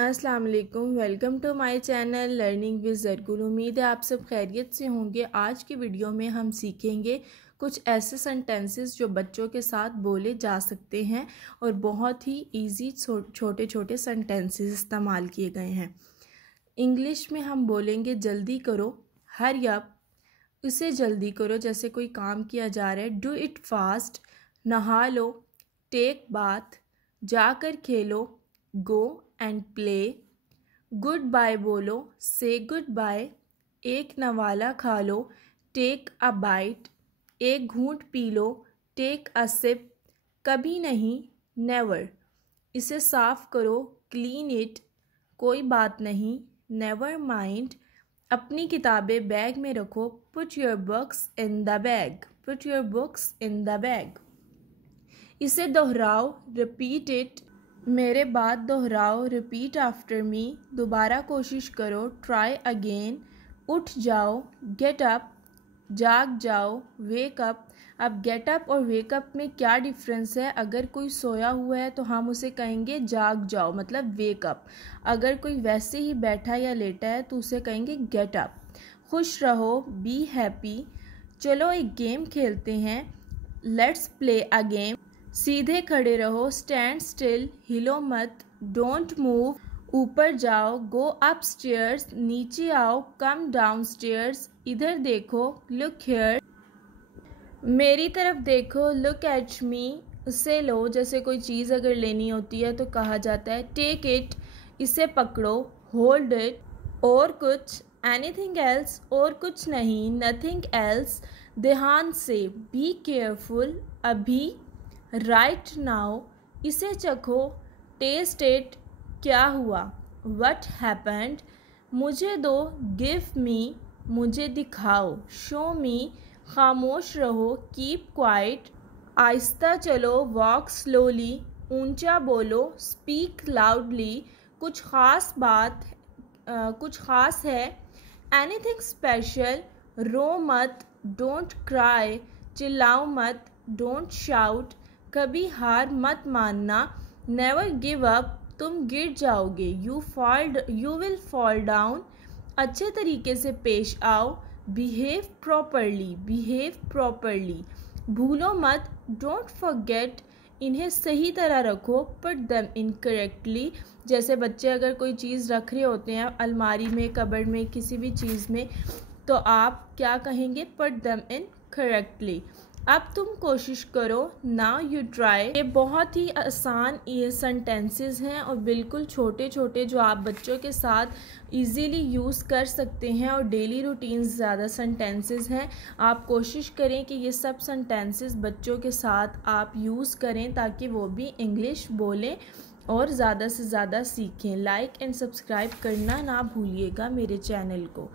अस्सलाम वालेकुम। Welcome to my channel learning with Zargul. उम्मीद है आप सब खैरियत से होंगे। आज की वीडियो में हम सीखेंगे कुछ ऐसे सेंटेंसेस जो बच्चों के साथ बोले जा सकते हैं और बहुत ही इजी छोटे छोटे सेंटेंसेस इस्तेमाल किए गए हैं। इंग्लिश में हम बोलेंगे जल्दी करो, हरी अप, उसे जल्दी करो, जैसे कोई काम किया जा रहा है, डू इट फास्ट, नहा लो, टेक बाथ, जाकर खेलो, go and play, good bye बोलो, से गुड बाय, एक नवाला खा लो, टेक अ बाइट, एक घूंट पी लो, टेक अ सिप, कभी नहीं, नेवर, इसे साफ करो, क्लीन इट, कोई बात नहीं, नेवर माइंड, अपनी किताबें बैग में रखो, put your books in the bag, put your books in the bag, इसे दोहराओ, रिपीट इट, मेरे बाद दोहराओ, रिपीट आफ्टर मी, दोबारा कोशिश करो, ट्राई अगेन, उठ जाओ, गेट अप, जाग जाओ, वेक अप। अब गेट अप और वेक अप में क्या डिफरेंस है? अगर कोई सोया हुआ है तो हम उसे कहेंगे जाग जाओ, मतलब वेक अप। अगर कोई वैसे ही बैठा या लेटा है तो उसे कहेंगे गेट अप। खुश रहो, बी हैप्पी, चलो एक गेम खेलते हैं, लेट्स प्ले अ गेम, सीधे खड़े रहो, स्टैंड स्टिल, हिलो मत, डोंट मूव, ऊपर जाओ, गो अप स्टेयर्स, नीचे आओ, कम डाउन स्टेयर्स, इधर देखो, लुक हियर, मेरी तरफ देखो, लुक एट मी, उसे लो, जैसे कोई चीज़ अगर लेनी होती है तो कहा जाता है टेक इट, इसे पकड़ो, होल्ड इट, और कुछ, एनीथिंग एल्स, और कुछ नहीं, नथिंग एल्स, ध्यान से, बी केयरफुल, अभी, राइट नाउ, इसे चखो, टेस्ट इट, क्या हुआ, व्हाट हैपेंड, मुझे दो, गिव मी, मुझे दिखाओ, शो मी, खामोश रहो, कीप क्वाइट, आहिस्ता चलो, वॉक स्लोली, ऊंचा बोलो, स्पीक लाउडली, कुछ ख़ास है, एनीथिंग स्पेशल, रो मत, डोंट क्राई, चिल्लाओ मत, डोंट शाउट, कभी हार मत मानना, नेवर गिव अप, तुम गिर जाओगे, यू विल फॉल डाउन, अच्छे तरीके से पेश आओ, बिहेव प्रॉपरली, भूलो मत, डोंट फॉरगेट, इन्हें सही तरह रखो, पुट देम इन करेक्टली, जैसे बच्चे अगर कोई चीज़ रख रहे होते हैं अलमारी में, कबर्ड में, किसी भी चीज़ में, तो आप क्या कहेंगे? Put them in correctly. अब तुम कोशिश करो, नाउ यू ट्राई। ये बहुत ही आसान ये सेंटेंसेस हैं और बिल्कुल छोटे छोटे जो आप बच्चों के साथ इजीली यूज़ कर सकते हैं और डेली रूटीन ज़्यादा सेंटेंसेस हैं। आप कोशिश करें कि ये सब सेंटेंसेस बच्चों के साथ आप यूज़ करें ताकि वो भी इंग्लिश बोलें और ज़्यादा से ज़्यादा सीखें। लाइक एंड सब्सक्राइब करना ना भूलिएगा मेरे चैनल को।